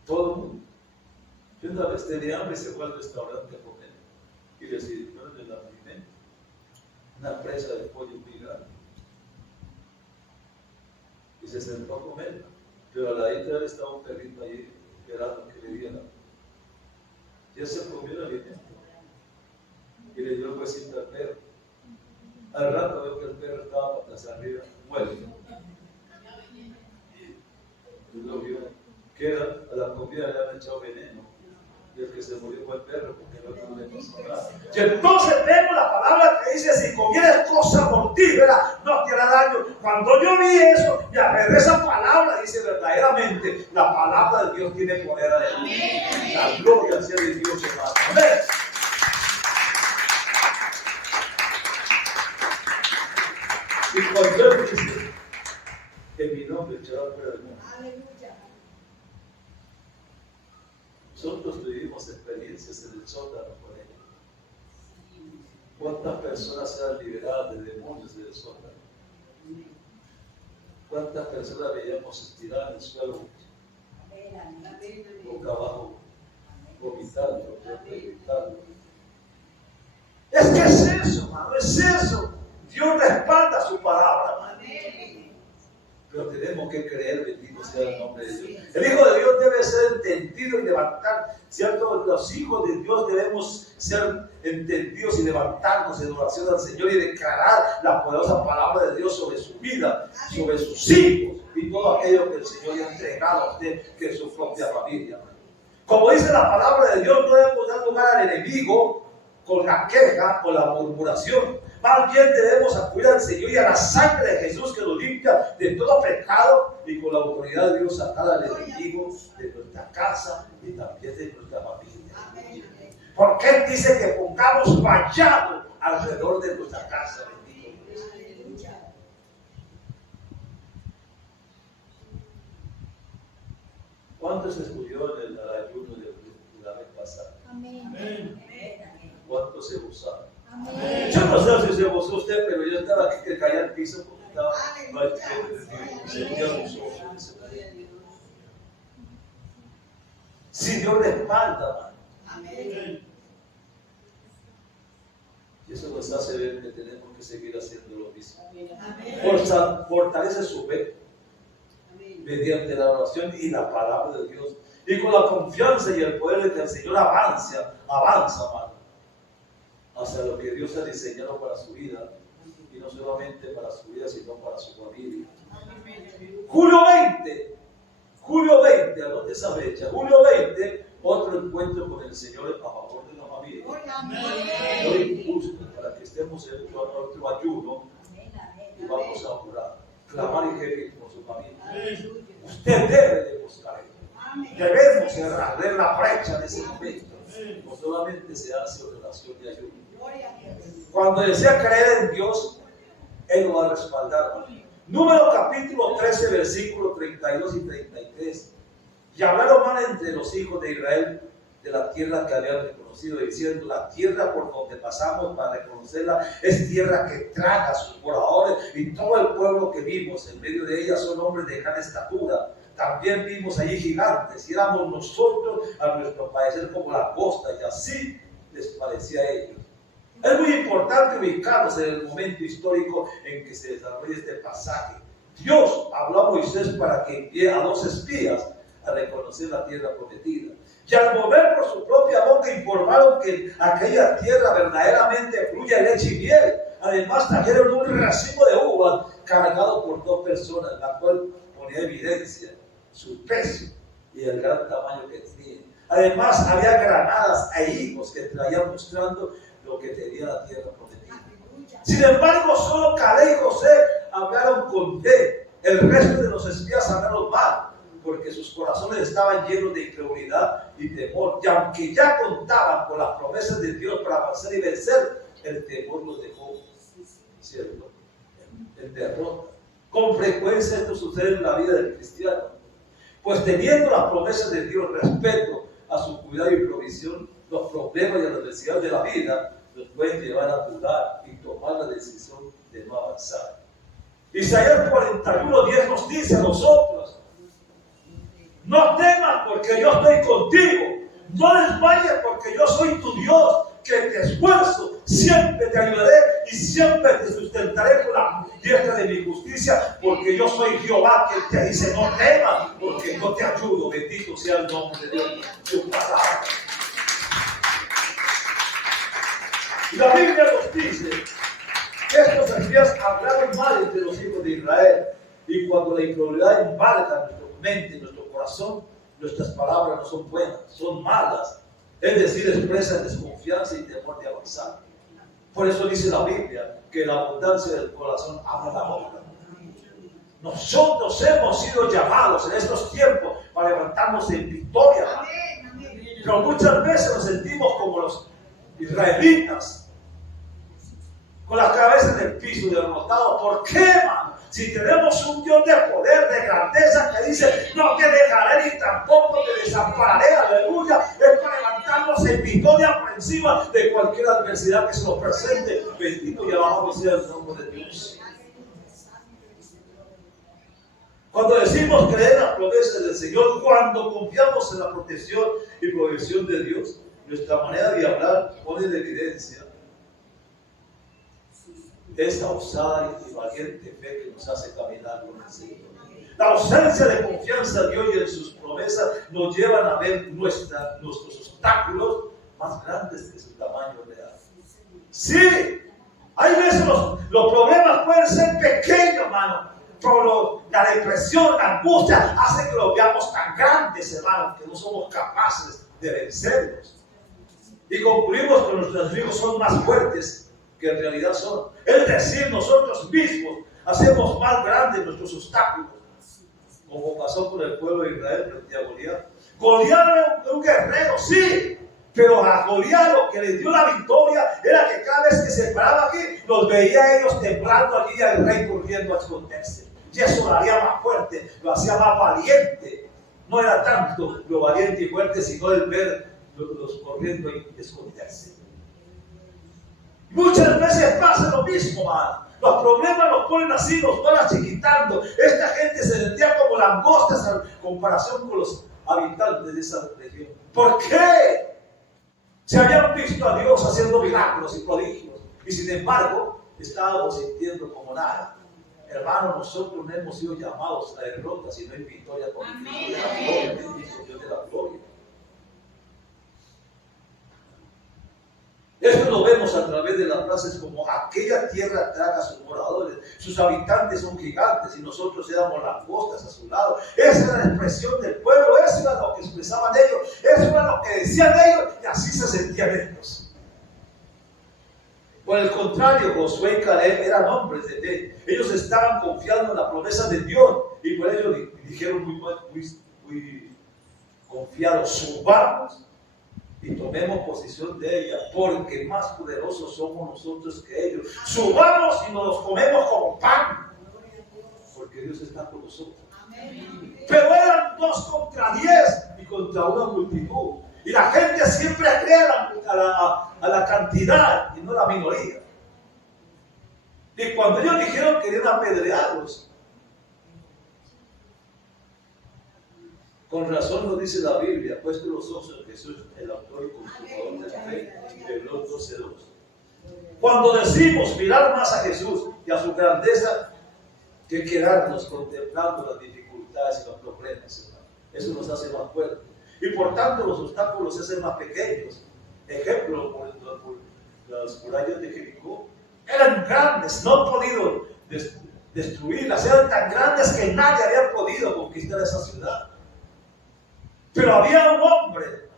Todo el mundo. Yo una vez tenía hambre y se fue al restaurante a comer y le sirvieron el alimento, una presa de pollo muy grande, y se sentó a comer, pero al ladito de él estaba un perrito ahí esperando que le diera. Y él se comió el alimento y le dio el huesito al perro. Al rato veo que el perro estaba patas arriba, muerto. Y lo vio, que era, a la comida le habían echado veneno. Y el que se murió fue el perro, porque el otro no le pasó nada. Y entonces tengo la palabra que dice: si comieres cosa mortífera, no te hará daño. Cuando yo vi eso, y agarré esa palabra, dice: verdaderamente, la palabra de Dios tiene poder adelante. La gloria sea de Dios, hermano. Amén. Y cuando él dice: en mi nombre echará fuera del mundo. Nosotros vivimos experiencias en el sótano con él. ¿Cuántas personas se han liberado de demonios del sótano? ¿Cuántas personas veíamos estirar en el suelo, boca abajo, vomitando, gritando? Es que es eso, hermano, es eso. Dios respalda su palabra, hermano. Pero tenemos que creer, bendito sea el nombre de Dios. El Hijo de Dios debe ser entendido y levantar, ¿cierto? Los hijos de Dios debemos ser entendidos y levantarnos en oración al Señor y declarar la poderosa palabra de Dios sobre su vida, sobre sus hijos y todo aquello que el Señor le ha entregado a usted, que es su propia familia. Como dice la palabra de Dios, no debemos dar lugar al enemigo con la queja o la murmuración. Más bien debemos acudir al Señor y a la sangre de Jesús que nos limpia de todo pecado, y con la autoridad de Dios sacar al enemigo de nuestra casa y también de nuestra familia. Porque Él dice que pongamos vallado alrededor de nuestra casa. Bendito Dios. ¿Cuánto se estudió en el ayuno de la vez pasada? Amén. ¿Cuánto se usaba? Amén. Yo no sé si se gozó usted, pero yo estaba aquí que caía al piso porque estaba sentía los ojos. Si Dios respalda, amén. Y eso nos hace ver que tenemos que seguir haciendo lo mismo. Fortalece su fe mediante la oración y la palabra de Dios, y con la confianza y el poder de que el Señor avanza, hermano, hacia lo que Dios ha diseñado para su vida, y no solamente para su vida, sino para su familia. Julio 20, anote esa fecha, julio 20, otro encuentro con el Señor a favor de la familia. Yo impulso para que estemos en otro ayuno y vamos a orar, clamar y gemir por su familia. Usted debe de buscar esto. Debemos cerrar la brecha de ese momento. No solamente se hace oración y ayuno. Cuando desea creer en Dios, Él lo va a respaldar. Número capítulo 13, versículos 32 y 33. Y hablaron mal entre los hijos de Israel de la tierra que habían reconocido, diciendo: la tierra por donde pasamos para reconocerla es tierra que traga a sus moradores, y todo el pueblo que vimos en medio de ella son hombres de gran estatura. También vimos allí gigantes, y éramos nosotros a nuestro parecer como langostas, y así les parecía a ellos. Es muy importante ubicarnos en el momento histórico en que se desarrolla este pasaje. Dios habló a Moisés para que envíe a 2 espías a reconocer la tierra prometida. Y al volver por su propia boca informaron que en aquella tierra verdaderamente fluye leche y miel. Además trajeron un racimo de uvas cargado por 2 personas, la cual ponía evidencia su peso y el gran tamaño que tenía. Además había granadas e higos que traían mostrando lo que tenía la tierra prometida. Sin embargo, solo Caleb y José hablaron con fe. El resto de los espías hablaron mal, porque sus corazones estaban llenos de incredulidad y temor. Y aunque ya contaban con las promesas de Dios para avanzar y vencer, el temor los dejó, ¿cierto?, en derrota. Con frecuencia esto sucede en la vida del cristiano, pues teniendo las promesas de Dios respecto a su cuidado y provisión, los problemas y las necesidades de la vida nos pueden llevar a dudar y tomar la decisión de no avanzar. Isaías 41:10 nos dice a nosotros: no temas porque yo estoy contigo, no desmayes porque yo soy tu Dios, que te esfuerzo, siempre te ayudaré y siempre te sustentaré con la diestra de mi justicia, porque yo soy Jehová que te dice: no temas porque yo te ayudo. Bendito sea el nombre de Dios. Su palabra. Y la Biblia nos dice que estos espías hablaron mal entre los hijos de Israel, y cuando la incredulidad embarga nuestra mente, nuestro corazón, nuestras palabras no son buenas, son malas. Es decir, expresan desconfianza y temor de avanzar. Por eso dice la Biblia que la abundancia del corazón habla la boca. Nosotros hemos sido llamados en estos tiempos para levantarnos en victoria. Pero muchas veces nos sentimos como los israelitas, con las cabezas en el piso, derrotados. ¿Por qué, hermano? Si tenemos un Dios de poder, de grandeza, que dice: no te dejaré ni tampoco te desampararé, aleluya, es para levantarnos en victoria por encima de cualquier adversidad que se nos presente. Bendito y alabado sea el nombre de Dios. Cuando decimos creer en las promesas del Señor, cuando confiamos en la protección y provisión de Dios, nuestra manera de hablar pone en evidencia esa osada y valiente fe que nos hace caminar con el Señor. La ausencia de confianza en Dios y en sus promesas nos llevan a ver nuestros obstáculos más grandes que su tamaño real. Sí, hay veces los problemas pueden ser pequeños, hermano, pero la depresión, la angustia hace que los veamos tan grandes, hermano, que no somos capaces de vencerlos. Y concluimos que nuestros enemigos son más fuertes que en realidad son. Es decir, nosotros mismos hacemos más grandes nuestros obstáculos, como pasó con el pueblo de Israel frente a Goliat. Goliat era un guerrero, sí, pero a Goliat lo que les dio la victoria era que cada vez que se paraba aquí, los veía ellos temblando allí y al rey corriendo a esconderse. Y eso lo haría más fuerte, lo hacía más valiente. No era tanto lo valiente y fuerte, sino el ver los corriendo y esconderse. Muchas veces pasa lo mismo, man. Los problemas los ponen así, los van achiquitando. Esta gente se sentía como langostas en comparación con los habitantes de esa región. ¿Por qué? Se habían visto a Dios haciendo milagros y prodigios, y sin embargo estábamos sintiendo como nada. Hermanos, nosotros no hemos sido llamados a derrota, sino en victoria con el Dios de la gloria. Bendito Dios de la gloria. Esto lo vemos a través de las frases como: aquella tierra traga a sus moradores, sus habitantes son gigantes y nosotros éramos langostas a su lado. Esa era la expresión del pueblo, eso era lo que expresaban ellos, eso era lo que decían ellos, y así se sentían ellos. Por el contrario, Josué y Caleb eran hombres de fe. Ellos estaban confiando en la promesa de Dios, y por ello dijeron muy confiados: subamos y tomemos posesión de ella, porque más poderosos somos nosotros que ellos. Subamos y nos los comemos como pan, porque Dios está con nosotros. Pero eran 2 contra 10 y contra una multitud. Y la gente siempre cree a la cantidad y no a la minoría. Y cuando ellos dijeron que querían apedrearlos, con razón nos dice la Biblia, puesto los ojos en Jesús, el autor y consumador de la fe, Hebreos 12:2. Cuando decimos mirar más a Jesús y a su grandeza, que quedarnos contemplando las dificultades y los problemas, hermano. Eso nos hace más fuertes. Y por tanto los obstáculos se hacen más pequeños. Ejemplo, por las murallas de Jericó eran grandes, no han podido destruirlas, eran tan grandes que nadie había podido conquistar esa ciudad. Pero había un hombre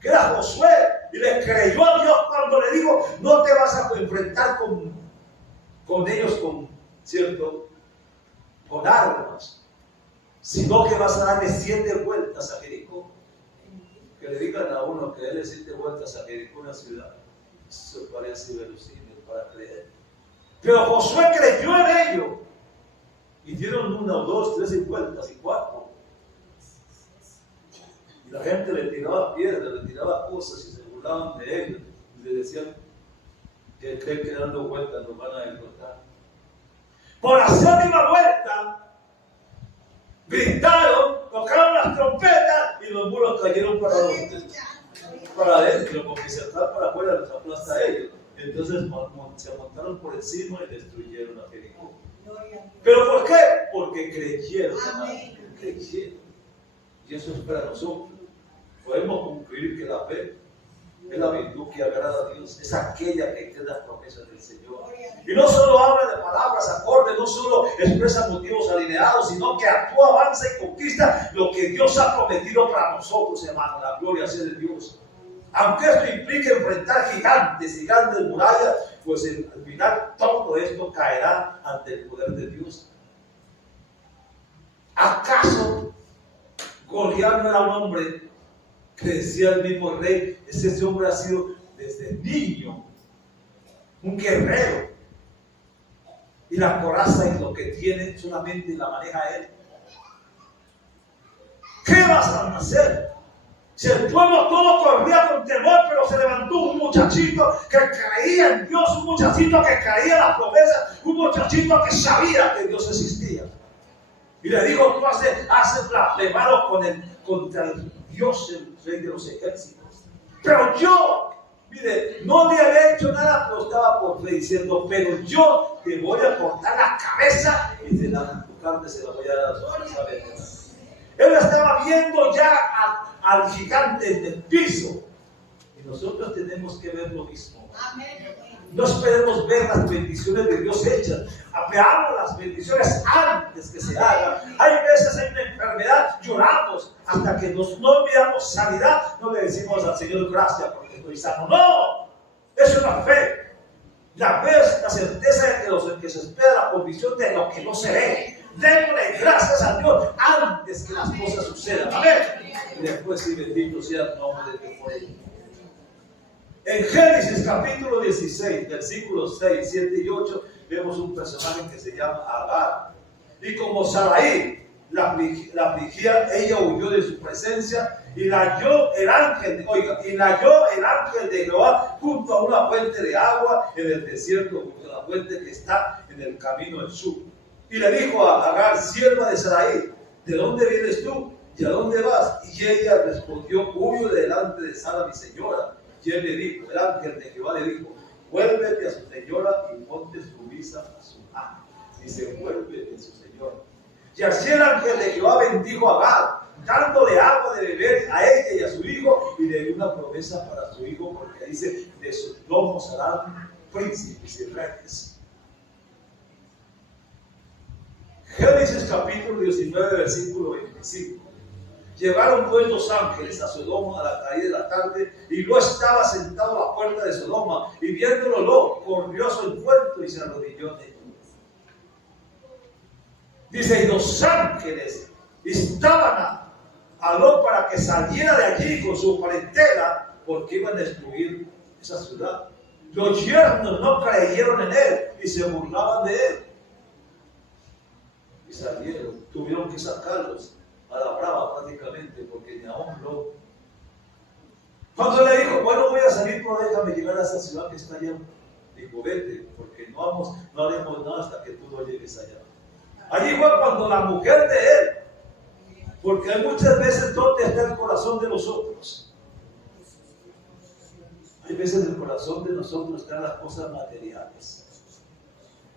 que era Josué y le creyó a Dios cuando le dijo: no te vas a enfrentar con ellos con armas, sino que vas a darle 7 vueltas a Jericó. Que le digan a uno que déle 7 vueltas a Jericó, una ciudad, eso parece verosímil para creer. Pero Josué creyó en ello. Hicieron 1, 2, 3 vueltas y 4. Y la gente le tiraba piedras, le tiraba cosas y se burlaban de ellos. Y le decían que creen que dando vueltas nos van a derrotar. Por la 7ª vuelta, gritaron, tocaron las trompetas y los muros cayeron para adentro, porque si están para afuera los aplasta a ellos. Entonces se montaron por encima y destruyeron a Jericó. ¿Pero por qué? Porque creyeron. Creyeron. Y eso es para nosotros. Podemos concluir que la fe es la virtud que agrada a Dios, es aquella que cree las promesas del Señor. Y no solo habla de palabras acordes, no solo expresa motivos alineados, sino que actúa, avanza y conquista lo que Dios ha prometido para nosotros, hermano. La gloria sea de Dios. Aunque esto implique enfrentar gigantes y grandes murallas, pues al final todo esto caerá ante el poder de Dios. ¿Acaso Goliat no era un hombre que decía el mismo rey? Ese hombre ha sido desde niño un guerrero, y la coraza y lo que tiene solamente la maneja él. ¿Qué vas a hacer? Si el pueblo todo corría con temor, pero se levantó un muchachito que creía en Dios, un muchachito que creía en las promesas, un muchachito que sabía que Dios existía. Y le dijo: tú haces blasfemado contra el Dios, el Rey de los ejércitos. Pero yo, mire, no le había hecho nada, pero estaba por fe diciendo: pero yo te voy a cortar la cabeza y de la carne se la voy a dar a las abejas. Él estaba viendo ya al gigante en el piso. Y nosotros tenemos que ver lo mismo. No esperemos ver las bendiciones de Dios hechas. Veamos las bendiciones antes que se hagan. Hay veces hay una enfermedad, lloramos hasta que no veamos sanidad. No le decimos al Señor: gracias porque estoy sano. No, eso es la fe. La fe es la certeza de que se espera la convicción de lo que no se ve. Démosle gracias a Dios antes que las cosas sucedan. Amén. Y después sí, bendito sea el nombre de Dios por ello. En Génesis capítulo 16, versículos 6, 7 y 8, vemos un personaje que se llama Agar. Y como Sarai la afligía, ella huyó de su presencia y la halló el ángel de Jehová junto a una fuente de agua en el desierto, junto a la fuente que está en el camino del sur. Y le dijo a Agar, sierva de Sarai: ¿de dónde vienes tú? ¿Y a dónde vas? Y ella respondió: huyo delante de Sara, mi señora. Y él le dijo, el ángel de Jehová le dijo: vuélvete a su señora y ponte su visa a su mano. Y se vuelve de su señora. Y así el ángel de Jehová bendijo a Agar, dándole agua de beber a ella y a su hijo, y le dio una promesa para su hijo, porque dice: de sus lomos harán príncipes y reyes. Génesis capítulo 19, versículo 25. Llevaron pues los ángeles a Sodoma a la caída de la tarde, y Lot estaba sentado a la puerta de Sodoma, y viéndolo Lot corrió a su encuentro y se arrodilló en él. Dice: y los ángeles estaban a Lot para que saliera de allí con su parentela, porque iban a destruir esa ciudad. Los yernos no creyeron en él y se burlaban de él. y salieron. Tuvieron que sacarlos a la brava prácticamente, porque ni aún lo... Cuando le dijo, bueno, voy a salir, pero déjame llegar a esa ciudad que está allá. Dijo, vete, porque no haremos nada hasta que tú no llegues allá. Allí fue cuando la mujer de él, porque hay muchas veces donde está el corazón de nosotros. Hay veces el corazón de nosotros están las cosas materiales.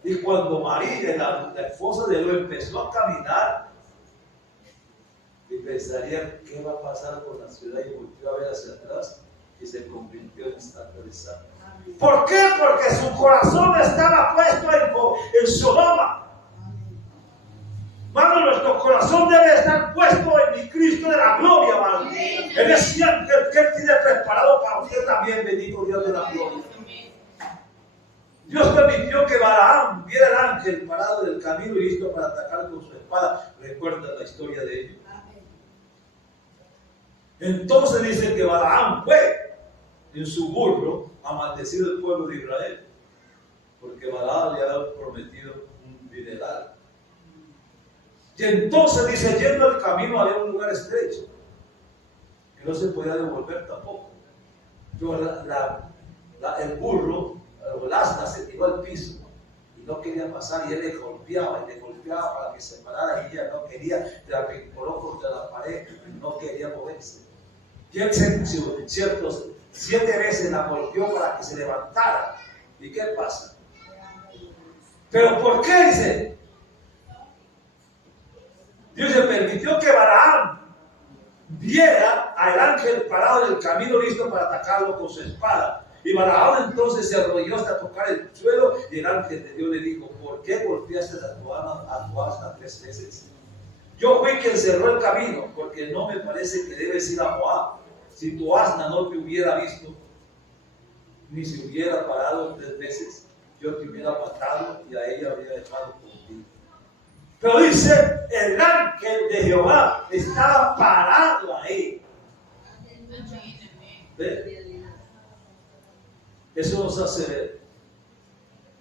Y cuando María, la esposa de él, empezó a caminar, y pensaría qué va a pasar con la ciudad, y volvió a ver hacia atrás y se convirtió en estatua de sal. ¿Por qué? Porque su corazón estaba puesto en Sodoma. Mano, nuestro corazón debe estar puesto en mi Cristo de la gloria, mano. Él es ángel que Él tiene preparado para usted también, bendito Dios de la gloria. Dios permitió que Balaam viera al ángel parado del camino y listo para atacar con su espada. ¿Recuerdan la historia de ellos? Entonces dice que Balaam fue en su burro a maldecir al pueblo de Israel, porque Balaam le había prometido un dineral. Y entonces dice, yendo el camino había un lugar estrecho, que no se podía devolver tampoco. Pero el burro, el asna, se tiró al piso y no quería pasar, y él le golpeaba para que se parara, y ella no quería, la pincoló contra la pared y no quería moverse. Y él ciertos 7 veces la golpeó para que se levantara. ¿Y qué pasa? ¿Pero por qué? Dice, Dios le permitió que Balaam viera al ángel parado en el camino listo para atacarlo con su espada. Y Balaam entonces se arrodilló hasta tocar el suelo, y el ángel de Dios le dijo, ¿por qué golpeaste a tu asna 3 veces? Yo fui quien cerró el camino, porque no me parece que debes ir a Moab. Si tu asna no te hubiera visto, ni se hubiera parado 3 veces, yo te hubiera matado y a ella habría dejado contigo. Pero dice, el ángel de Jehová estaba parado ahí. ¿Ve? Eso nos hace ver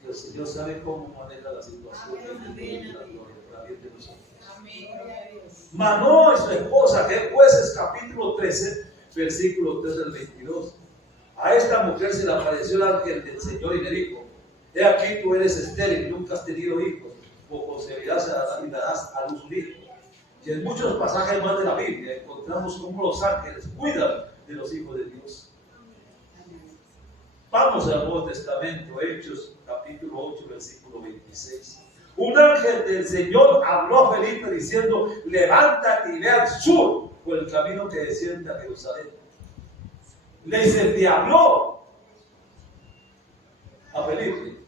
que el Señor sabe cómo maneja la situación de la gloria para bien de nosotros. Manoah y su esposa, que es Jueces capítulo 13, versículo 3 al 22. A esta mujer se le apareció el ángel del Señor y le dijo, he aquí tú eres estéril y nunca has tenido hijos, por concebirás y darás a luz un hijo. Y en muchos pasajes más de la Biblia encontramos cómo los ángeles cuidan de los hijos de Dios. Vamos al Nuevo Testamento, Hechos capítulo 8, versículo 26. Un ángel del Señor habló a Felipe diciendo, levántate y ve al sur por el camino que desciende a Jerusalén. Le dice, te habló a Felipe.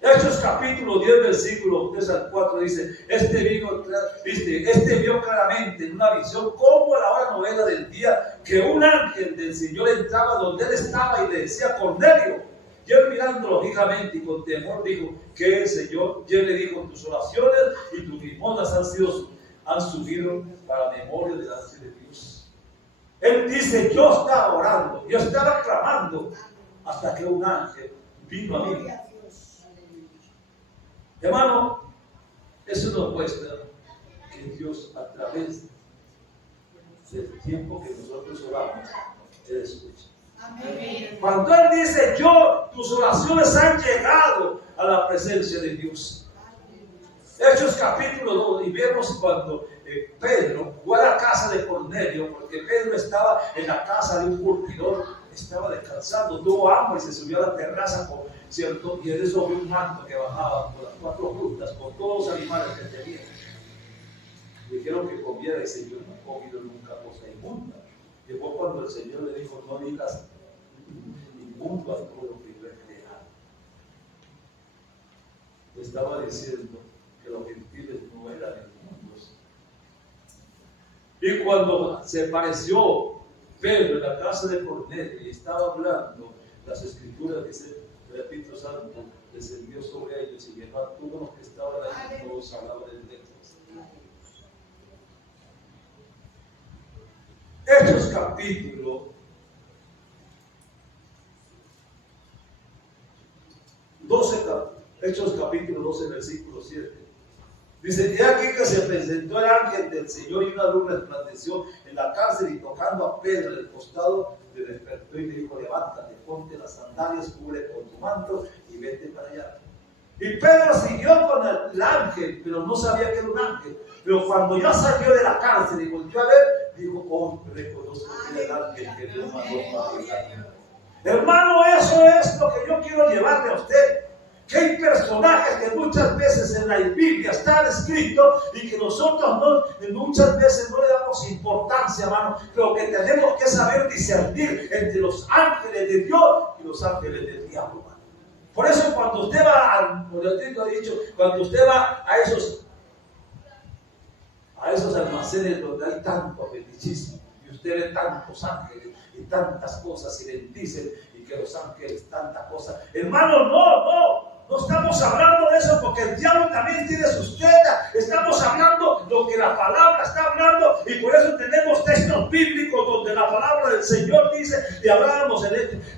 Hechos capítulo 10, versículo 3 al 4 dice, este vio claramente en una visión como a la hora novena del día que un ángel del Señor entraba donde él estaba y le decía, Cornelio. Y él mirándolo fijamente y con temor dijo, ¿qué es, Señor? Y él le dijo, tus oraciones y tus limosnas han subido para memoria delante de Dios. Él dice, yo estaba orando, yo estaba clamando hasta que un ángel vino a mí. Hermano, eso nos muestra que Dios, a través del tiempo que nosotros oramos, Él escucha. Amén. Cuando Él dice, tus oraciones han llegado a la presencia de Dios. Hechos capítulo 2, y vemos cuando Pedro fue a la casa de Cornelio, porque Pedro estaba en la casa de un curtidor, estaba descansando, tuvo hambre y se subió a la terraza, ¿cierto? Y en eso vio un manto que bajaba por las 4 rutas, con todos los animales que tenía. Le dijeron que comiera, y el Señor no ha comido nunca cosa inmunda. Llegó cuando el Señor le dijo, no digas inmundo a todo lo que yo he creado. Le estaba diciendo que los gentiles no eran inmundos. Y cuando se apareció Pedro en la casa de Cornelio y estaba hablando, las escrituras dicen, el Espíritu Santo descendió sobre ellos y llenó a todos los que estaban ahí, y todos hablaban en lenguas. Hechos capítulo 12, Hechos capítulo 12, versículo 7. Dice, he aquí que se presentó el ángel del Señor y una luz resplandeció en la cárcel y tocando a Pedro en el costado, le despertó y le dijo, levántate, ponte las sandalias, cubre con tu manto y vete para allá. Y Pedro siguió con el ángel, pero no sabía que era un ángel. Pero cuando ya salió de la cárcel y volvió a ver, dijo, oh, reconozco que era el ángel que Dios mandó para ir. Hermano, eso es lo que yo quiero llevarle a usted. Que hay personajes que muchas veces en la Biblia están escritos y que nosotros muchas veces no le damos importancia, hermano. Pero que tenemos que saber discernir entre los ángeles de Dios y los ángeles del diablo, hermano. Por eso cuando usted va, cuando usted va a esos almacenes donde hay tanto fetichismo y usted ve tantos ángeles y tantas cosas y bendicen y que los ángeles tantas cosas, hermano, no estamos hablando de eso porque el diablo también tiene sus tetas. Estamos hablando lo que la palabra está hablando y por eso tenemos textos bíblicos donde la palabra del Señor dice, y hablábamos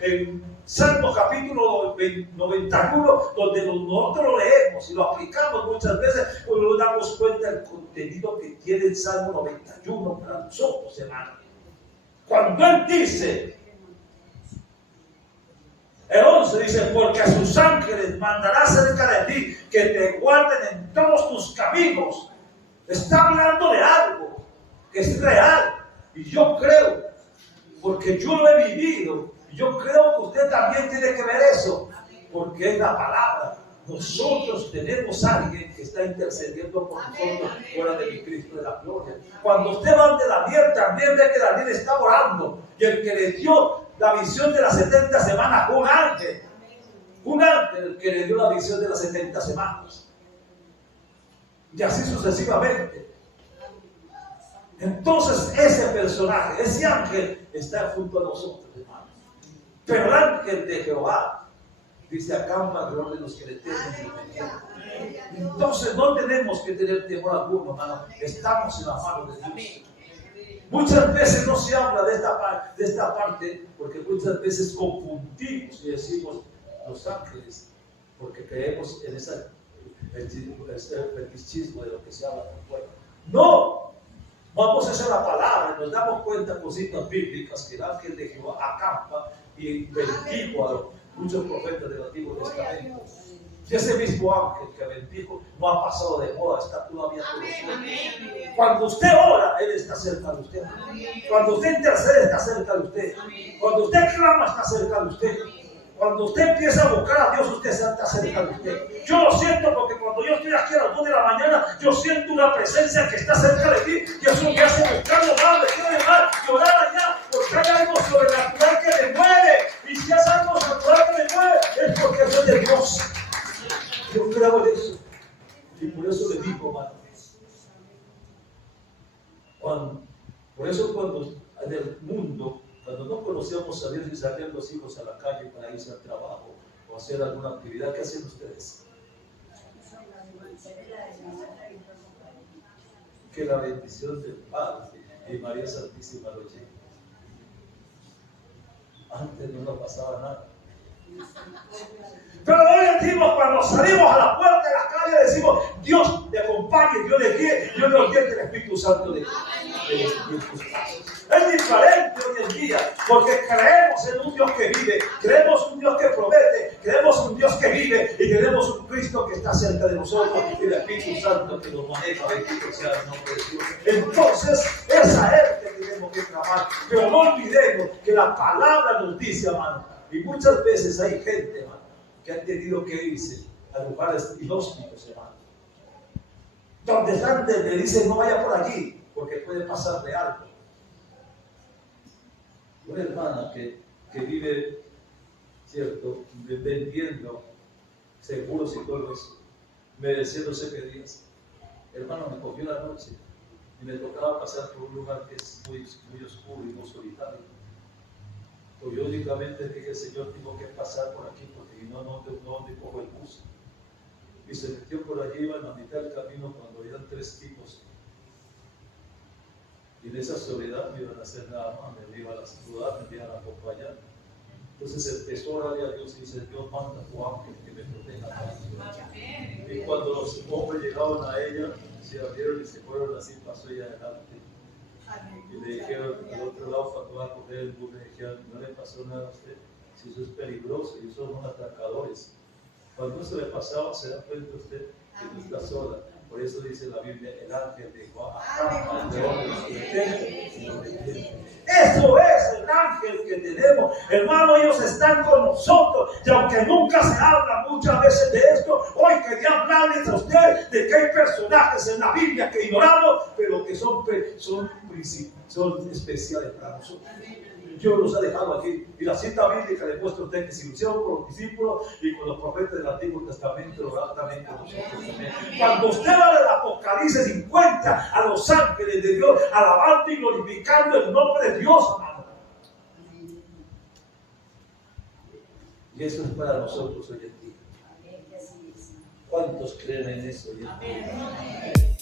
en Salmo capítulo 91, donde nosotros lo leemos y lo aplicamos muchas veces, pues nos damos cuenta del contenido que tiene el Salmo 91 para nosotros, hermano. Cuando Él dice, el 11 dice, porque a sus ángeles mandará cerca de ti que te guarden en todos tus caminos. Está hablando de algo que es real. Y yo creo, porque yo lo he vivido, yo creo que usted también tiene que ver eso, porque es la palabra. Nosotros tenemos a alguien que está intercediendo por nosotros fuera de mi Cristo de la gloria. Cuando usted va ante Daniel, también ve que Daniel está orando. Y el que le dio la visión de las 70 semanas fue un ángel el que le dio la visión de las 70 semanas. Y así sucesivamente. Entonces ese personaje, ese ángel está junto a nosotros, hermanos. Pero el ángel de Jehová dice, acampa alrededor de los que le temen. Entonces no tenemos que tener temor alguno, hermano. Estamos en las manos de Dios. Muchas veces no se habla de esta parte porque muchas veces confundimos y decimos los ángeles porque creemos en ese fetichismo de lo que se habla por fuera. No, vamos a hacer la palabra y nos damos cuenta cositas bíblicas que el ángel de Jehová acampa y bendijo a muchos profetas del Antiguo Testamento. Y ese mismo ángel que bendijo no ha pasado de moda, está todavía con nosotros. Cuando usted ora, Él está cerca de usted. Cuando usted intercede, está cerca de usted. Cuando usted clama, está cerca de usted. Cuando usted empieza a buscar a Dios, usted está cerca de usted. Yo lo siento porque cuando yo estoy aquí a las 2 de la mañana, yo siento una presencia que está cerca de ti. Y eso me hace buscarlo más, me quiero dejar llorar allá, porque hay algo sobrenatural que me mueve. Y si es algo sobrenatural que me mueve, es porque eso es de Dios. Yo creo en eso. Y por eso le digo, hermano. Por eso cuando en el mundo, cuando no conocíamos a Dios y salían los hijos a la calle para irse al trabajo o hacer alguna actividad, ¿qué hacían ustedes? Que la bendición del Padre y María Santísima lo lleve. Antes no nos pasaba nada. Pero hoy decimos, cuando salimos a la puerta de la calle, decimos, Dios te acompañe, Dios le guíe, Dios nos guíe, el Espíritu Santo de nuestros pasos. Es diferente hoy en día, porque creemos en un Dios que vive, creemos en un Dios que promete, creemos en un Dios que vive y tenemos un Cristo que está cerca de nosotros y el Espíritu Santo que nos maneja, bendito sea el nombre de Dios. Entonces, es a Él que tenemos que trabajar, pero no olvidemos que la palabra nos dice, hermano, y muchas veces hay gente, hermano, que han tenido que irse a lugares inhóspitos, hermano, donde antes le dicen no vaya por allí porque puede pasarle algo. Una hermana que vive, cierto, vendiendo seguros y todo eso, me decía no sé qué días, hermano, me cogió la noche y me tocaba pasar por un lugar que es muy, muy oscuro y muy solitario. Pues yo únicamente dije, Señor, tengo que pasar por aquí porque no cojo el bus. Y se metió por allí, iba a la mitad del camino cuando eran 3 tipos. Y en esa soledad no iban a hacer nada más, me iban a saludar, me iban a acompañar. Entonces empezó a orarle a Dios y dice: Dios, manda tu ángel que me proteja. Y cuando los hombres llegaban a ella, se abrieron y se fueron, así pasó ella adelante. Y le dijeron al otro lado, cuando va a coger el burro, le dijeron: no le pasó nada a usted, si eso es peligroso, y eso son atracadores. Cuando eso le pasaba, se da cuenta usted que no está sola. Por eso dice la Biblia: el ángel de Jehová acampa alrededor de los que le temen y no le temen. Eso es el ángel que tenemos. Hermano, ellos están con nosotros. Y aunque nunca se habla muchas veces de esto, hoy quería hablarles a usted de que hay personajes en la Biblia que ignoramos, pero que son especiales para nosotros. Dios los ha dejado aquí. Y la cita bíblica le muestra a usted que se hicieron con los discípulos y con los profetas del Antiguo Testamento, lo hará también con nosotros también. Cuando usted va del Apocalipsis 50 a los ángeles de Dios, alabando y glorificando el nombre de Dios, amado. Y eso es para nosotros hoy en día. ¿Cuántos creen en eso hoy en día?